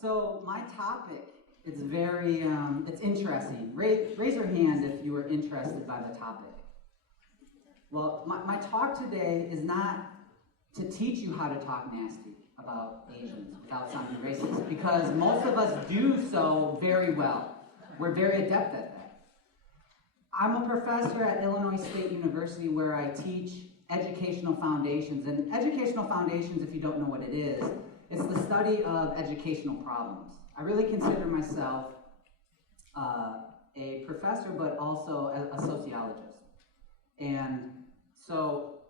So my topic is very, it's interesting. Raise your hand if you are interested by the topic. Well, my talk today is not to teach you how to talk nasty about Asians without sounding racist, because most of us do so very well. We're very adept at that. I'm a professor at Illinois State University where I teach educational foundations. And educational foundations, if you don't know what it is, it's the study of educational problems. I really consider myself a professor, but also a sociologist. And so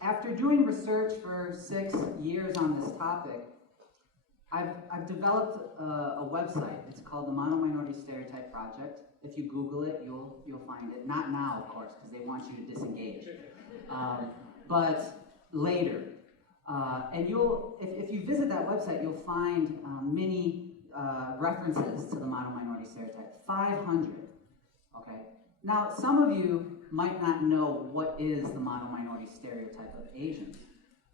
after doing research for 6 years on this topic, I've developed a website. It's called the Minority Stereotype Project. If you Google it, you'll find it. Not now, of course, because they want you to disengage. But later. And if you visit that website, you'll find many references to the minority stereotype. 500. Okay. Now, some of you might not know what is the minority stereotype of Asians.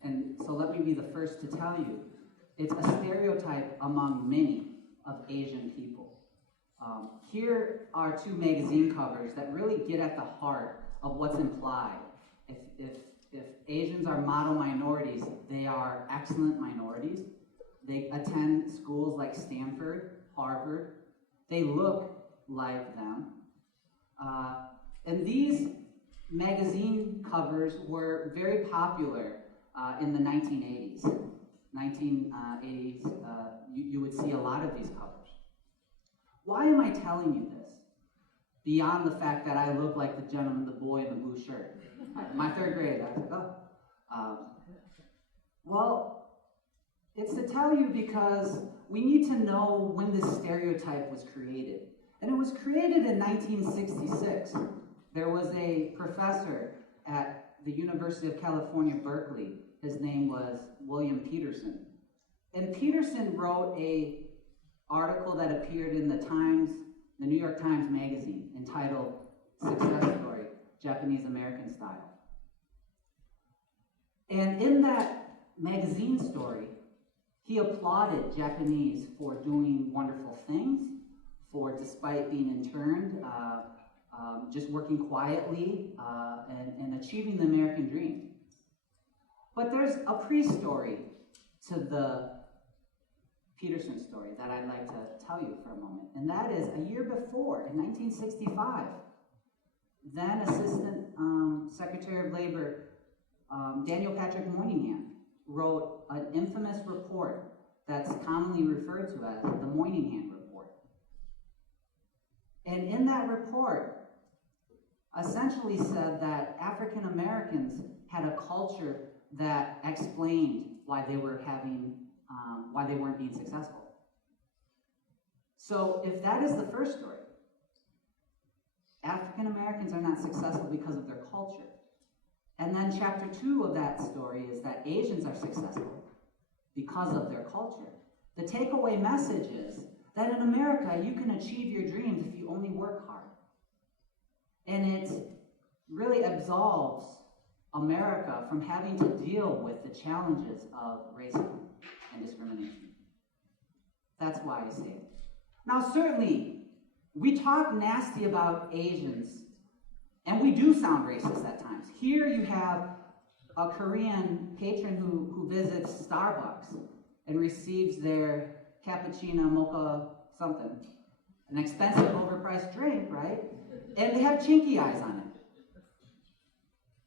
And so let me be the first to tell you. It's a stereotype among many of Asian people. Here are two magazine covers that really get at the heart of what's implied. If Asians are model minorities, they are excellent minorities. They attend schools like Stanford, Harvard. They look like them. And these magazine covers were very popular in the 1980s. 1980s, you would see a lot of these covers. Why am I telling you this? Beyond the fact that I look like the gentleman, the boy in the blue shirt. My third grade, I was like, oh. Well, it's to tell you because we need to know when this stereotype was created. And it was created in 1966. There was a professor at the University of California, Berkeley. His name was William Peterson. And Peterson wrote an article that appeared in the New York Times magazine, entitled Success Story, Japanese American Style. And in that magazine story, he applauded Japanese for doing wonderful things, for, despite being interned, just working quietly and achieving the American dream. But there's a pre-story to the Peterson story that I'd like to tell you for a moment. And that is, a year before, in 1965, then Assistant Secretary of Labor Daniel Patrick Moynihan wrote an infamous report that's commonly referred to as the Moynihan Report. And in that report, essentially said that African Americans had a culture that explained why they were why they weren't being successful. So if that is the first story, African Americans are not successful because of their culture. And then chapter 2 of that story is that Asians are successful because of their culture. The takeaway message is that in America, you can achieve your dreams if you only work hard. And it really absolves America from having to deal with the challenges of racism and discrimination. That's why I say it. Now, certainly, we talk nasty about Asians, and we do sound racist at times. Here you have a Korean patron who visits Starbucks and receives their cappuccino, mocha, something, an expensive, overpriced drink, right? And they have chinky eyes on it.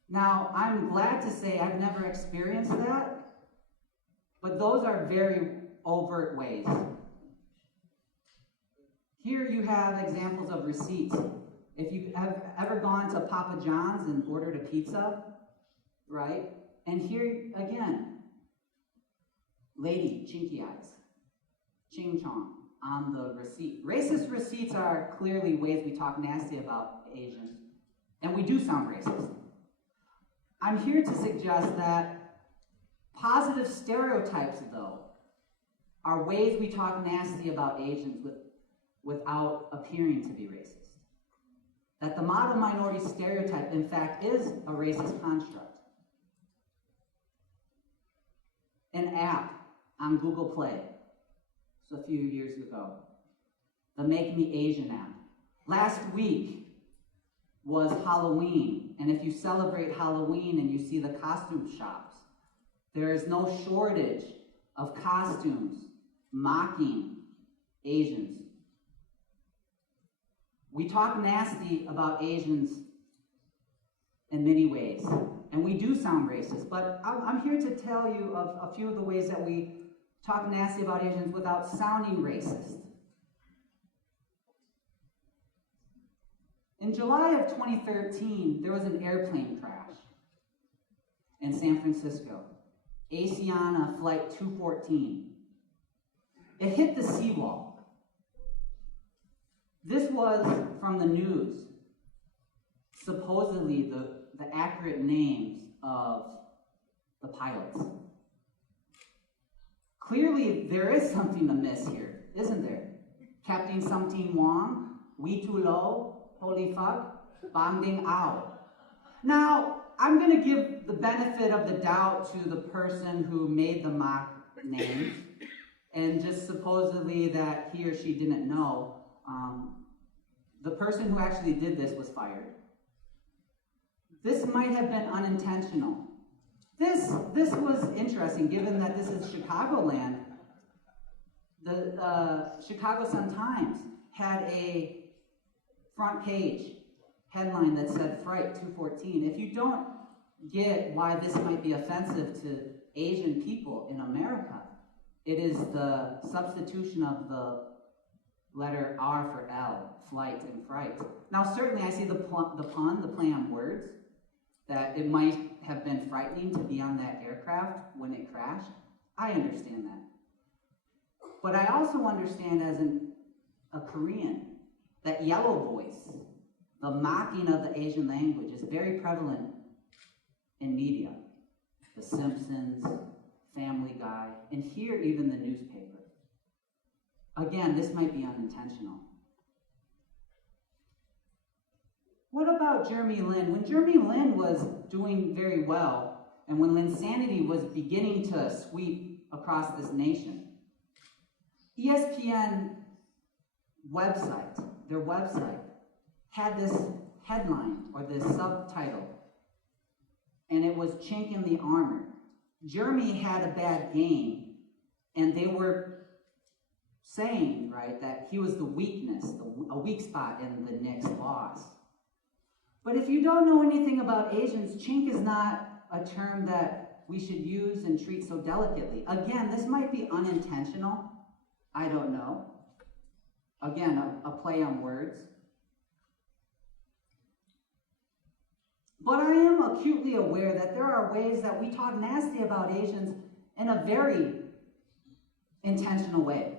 Now, I'm glad to say I've never experienced that, but those are very overt ways. Here you have examples of receipts. If you have ever gone to Papa John's and ordered a pizza, right? And here again, lady, chinky eyes, ching chong on the receipt. Racist receipts are clearly ways we talk nasty about Asians, and we do sound racist. I'm here to suggest that positive stereotypes, though, are ways we talk nasty about Asians without appearing to be racist. That the model minority stereotype, in fact, is a racist construct. An app on Google Play a few years ago. The Make Me Asian app. Last week was Halloween, and if you celebrate Halloween and you see the costume shops, there is no shortage of costumes mocking Asians. We talk nasty about Asians in many ways, and we do sound racist, but I'm here to tell you of a few of the ways that we talk nasty about Asians without sounding racist. In July of 2013, there was an airplane crash in San Francisco. Asiana Flight 214. It hit the seawall. This was from the news, supposedly the accurate names of the pilots. Clearly, there is something amiss here, isn't there? Captain Something Wong, We Too Low, Holy Fuck, Bang Ding Ao. Now, I'm going to give the benefit of the doubt to the person who made the mock names, and just supposedly that he or she didn't know. The person who actually did this was fired. This might have been unintentional. This was interesting, given that this is Chicagoland. The Chicago Sun-Times had a front page headline that said Fright 214. If you don't get why this might be offensive to Asian people in America, it is the substitution of the letter R for L, flight and fright. Now, certainly I see the pun, the play on words, that it might have been frightening to be on that aircraft when it crashed. I understand that. But I also understand as a Korean that yellow voice, the mocking of the Asian language, is very prevalent in media. The Simpsons, Family Guy, and here even the newspaper. Again, this might be unintentional. What about Jeremy Lin? When Jeremy Lin was doing very well, and when Linsanity was beginning to sweep across this nation, ESPN website, their website, had this headline or this subtitle, and it was Chink in the Armor. Jeremy had a bad game, and they were saying, right, that he was the weakness, a weak spot in the Knicks' loss. But if you don't know anything about Asians, chink is not a term that we should use and treat so delicately. Again, this might be unintentional. I don't know. Again, a play on words. But I am acutely aware that there are ways that we talk nasty about Asians in a very intentional way.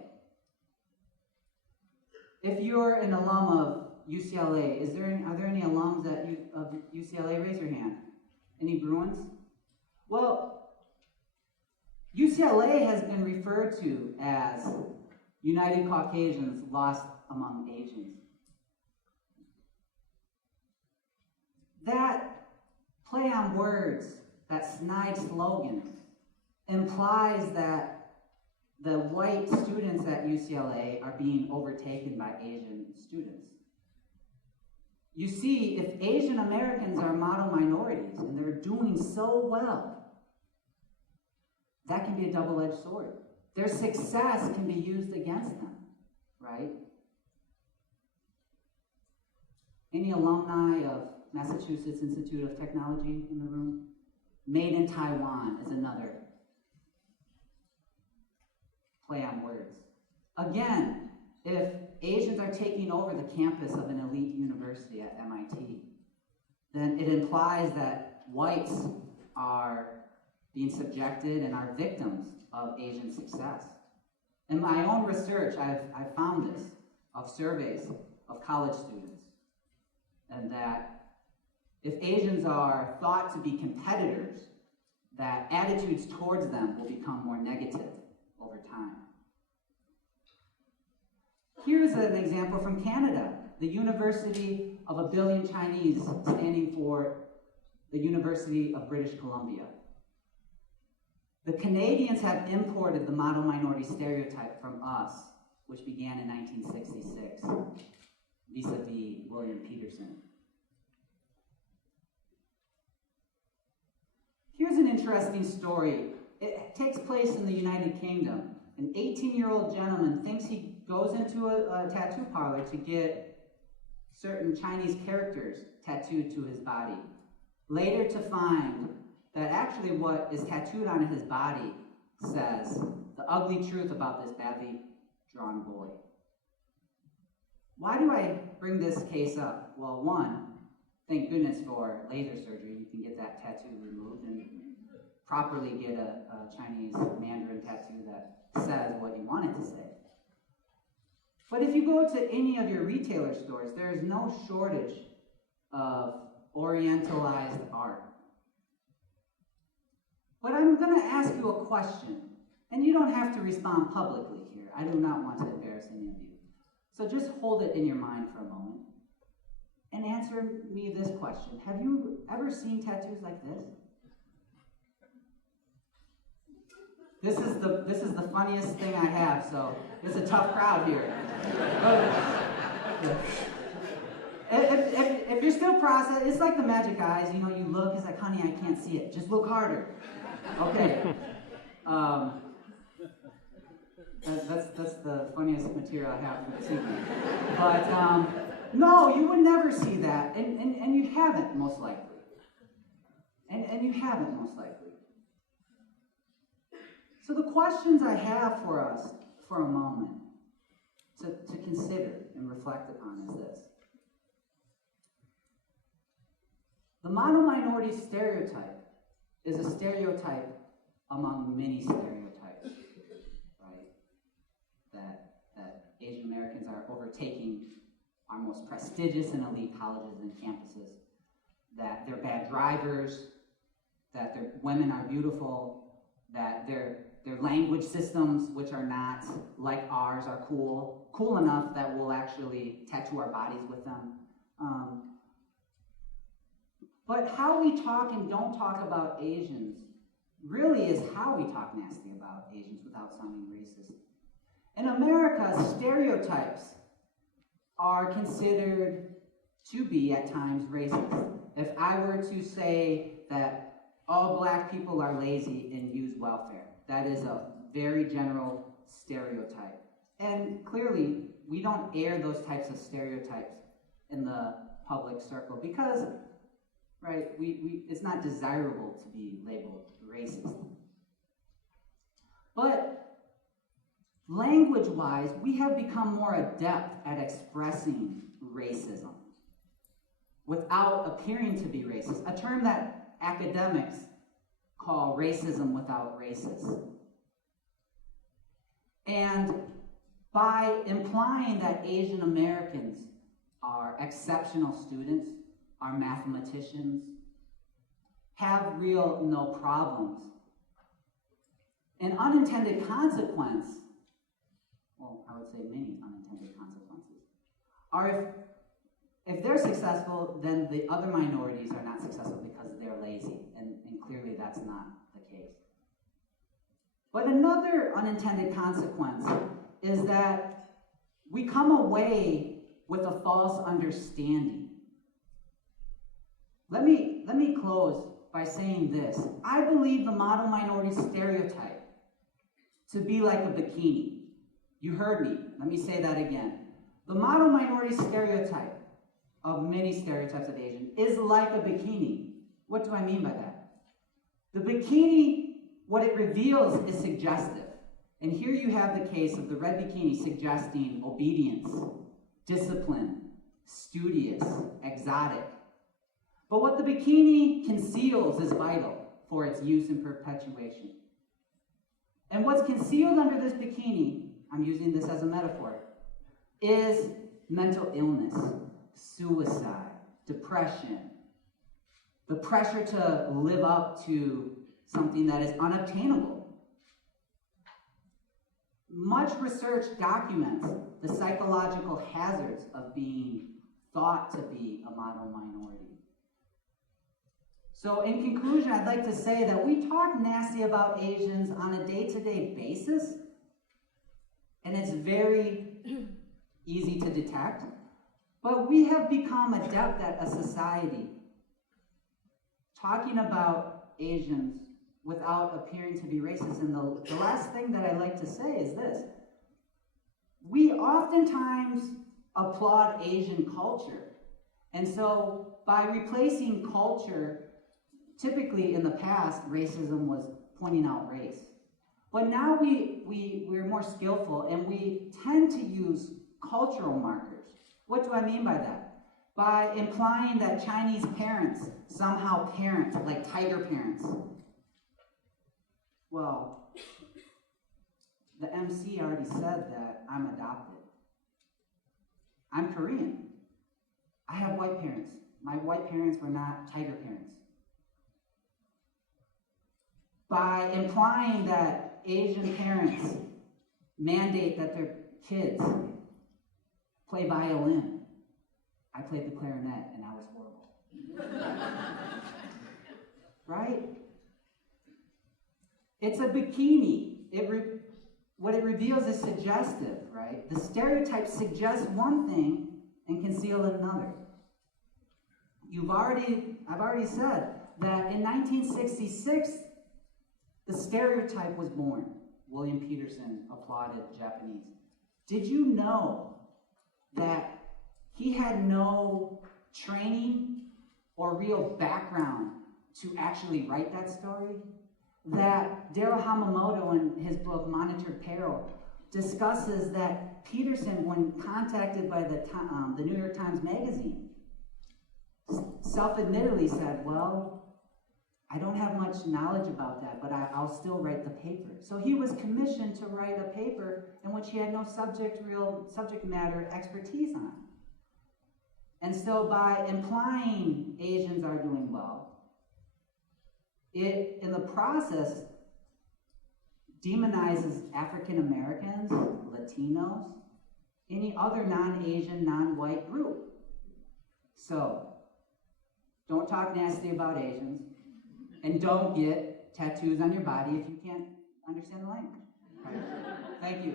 If you're an alum of UCLA, are there any alums of UCLA? Raise your hand. Any Bruins? Well, UCLA has been referred to as United Caucasians Lost Among Asians. That play on words, that snide slogan, implies that the white students at UCLA are being overtaken by Asian students. You see, if Asian Americans are model minorities and they're doing so well, that can be a double-edged sword. Their success can be used against them, right? Any alumni of Massachusetts Institute of Technology in the room? Made in Taiwan is another play on words. Again, if Asians are taking over the campus of an elite university at MIT, then it implies that whites are being subjected and are victims of Asian success. In my own research, I've found this of surveys of college students, and that if Asians are thought to be competitors, that attitudes towards them will become more negative over time. Here's an example from Canada, the University of a Billion Chinese, standing for the University of British Columbia. The Canadians have imported the model minority stereotype from us, which began in 1966, vis-a-vis William Peterson. Here's an interesting story. It takes place in the United Kingdom. An 18-year-old gentleman thinks he goes into a tattoo parlor to get certain Chinese characters tattooed to his body. Later to find that actually what is tattooed on his body says the ugly truth about this badly drawn boy. Why do I bring this case up? Well, one, thank goodness for laser surgery. You can get that tattoo removed and properly get a Chinese Mandarin tattoo that says what you want it to say. But if you go to any of your retailer stores, there is no shortage of orientalized art. But I'm going to ask you a question, and you don't have to respond publicly here. I do not want to embarrass any of you. So just hold it in your mind for a moment and answer me this question. Have you ever seen tattoos like this? This is the funniest thing I have, so it's a tough crowd here. If you're still processing, it's like the magic eyes. You know, you look, it's like, honey, I can't see it. Just look harder. Okay. That's the funniest material I have for this evening. But no, you would never see that, and you haven't most likely. And you haven't most likely. So the questions I have for us for a moment to consider and reflect upon is this. The mono-minority stereotype is a stereotype among many stereotypes, right? That Asian Americans are overtaking our most prestigious and elite colleges and campuses, that they're bad drivers, that their women are beautiful, that their language systems, which are not like ours, are cool enough that we'll actually tattoo our bodies with them. But how we talk and don't talk about Asians really is how we talk nasty about Asians without sounding racist. In America, stereotypes are considered to be, at times, racist. If I were to say that all black people are lazy and use welfare, that is a very general stereotype. And clearly, we don't air those types of stereotypes in the public circle because, right, it's not desirable to be labeled racist. But language-wise, we have become more adept at expressing racism without appearing to be racist, a term that academics call racism without racists. And by implying that Asian Americans are exceptional students, are mathematicians, have no problems, an unintended consequence, well, I would say many unintended consequences, are if they're successful, then the other minorities are not successful because they're lazy, and clearly that's not the case. But another unintended consequence is that we come away with a false understanding. Let me close by saying this. I believe the model minority stereotype to be like a bikini. You heard me. Let me say that again. The model minority stereotype of many stereotypes of Asian is like a bikini. What do I mean by that? The bikini, what it reveals is suggestive. And here you have the case of the red bikini suggesting obedience, discipline, studious, exotic. But what the bikini conceals is vital for its use and perpetuation. And what's concealed under this bikini, I'm using this as a metaphor, is mental illness, suicide, depression, the pressure to live up to something that is unobtainable. Much research documents the psychological hazards of being thought to be a model minority. So in conclusion, I'd like to say that we talk nasty about Asians on a day-to-day basis, and it's very easy to detect, but we have become adept at a society talking about Asians without appearing to be racist. And the last thing that I like to say is this. We oftentimes applaud Asian culture. And so by replacing culture, typically in the past, racism was pointing out race. But now we're more skillful and we tend to use cultural markers. What do I mean by that? By implying that Chinese parents somehow parent like tiger parents. Well, the MC already said that I'm adopted. I'm Korean. I have white parents. My white parents were not tiger parents. By implying that Asian parents mandate that their kids play violin, I played the clarinet and I was horrible. Right? It's a bikini. What it reveals is suggestive, right? The stereotype suggests one thing and conceal another. I've already said that in 1966, the stereotype was born. William Peterson applauded Japanese. Did you know that he had no training or real background to actually write that story? That Daryl Hamamoto in his book Monitored Peril discusses that Peterson, when contacted by the New York Times Magazine, self-admittedly said, well, I don't have much knowledge about that, but I'll still write the paper. So he was commissioned to write a paper in which he had no real subject matter expertise on. And so by implying Asians are doing well, it, in the process, demonizes African Americans, Latinos, any other non-Asian, non-white group. So, don't talk nasty about Asians, and don't get tattoos on your body if you can't understand the language. Right? Thank you.